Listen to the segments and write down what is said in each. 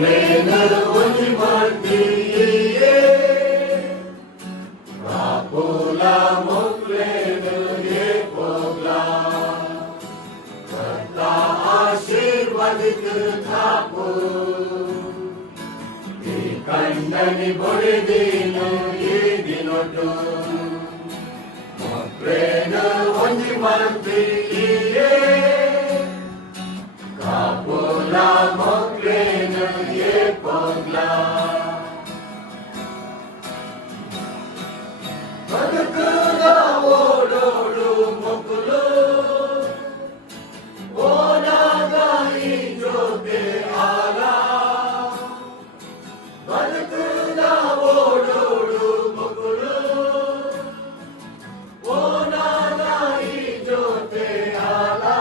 Plena only mandiye Rapula moklena ye pogla Karta आशीर्वादित थापो Di kandani bode dinu ye dinotu Plena only mandiye Rapula moklena ye pogla Badakuda ododu mokulu Onaga ijote ala Badakuda ododu mokulu Onaga ijote ala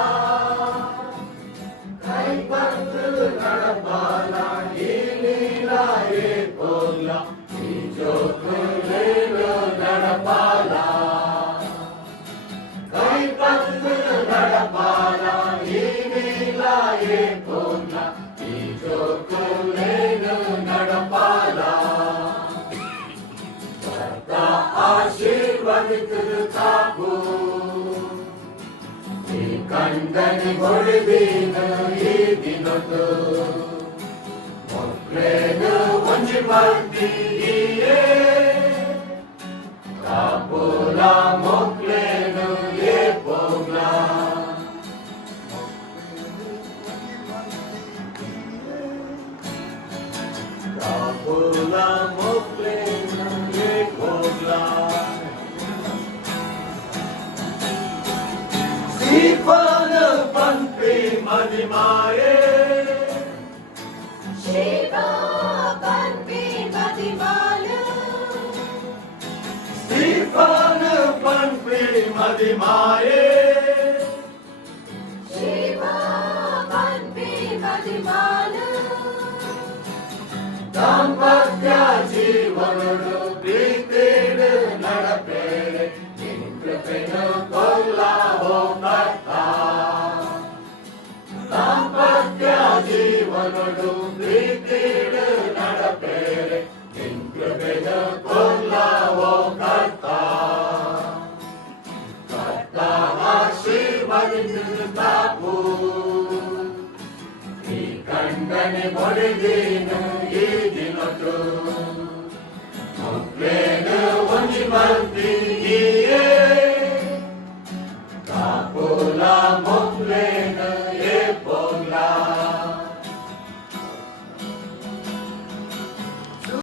Kai pattu nadapala inila ye pogla Ijokulelu nadapala Kai pattu nadapala inila ye pogla Ijokulelu nadapala Karta आशीर्वादित थापो Di kandani bode dinu ye dinotu Moklenu onji mandiye Kapula moklenu ye pogla Kapula moklenu ye pogla Sifana panpi madimaye Shiva panpi madimalu Sifana panpi madimaye Shiva panpi madimalu Dampatya jeevanudu preetidu nadapere Ninkೃಪೆನು ಕೊಲ್ಲ ಹೋಗತ್ತ ದಾಂಪತ್ಯ ಜೀವನಡು ಪ್ರೀತಿಡು ನಡಪೇರೆ ನಿಂಕೃಪೆನು ಕೊಲ್ಲ ಹೋಗತ್ತ ಕರ್ತ ಆಶೀರ್ವಾದಿಸಿದ ತಾಪು ಈ ಕಂಡನೆ ಬಡಿದೀನು ಈ ದಿನದು ಮಕ್ಕಳೇನು ಒಂಜಿ ಮಂದಿ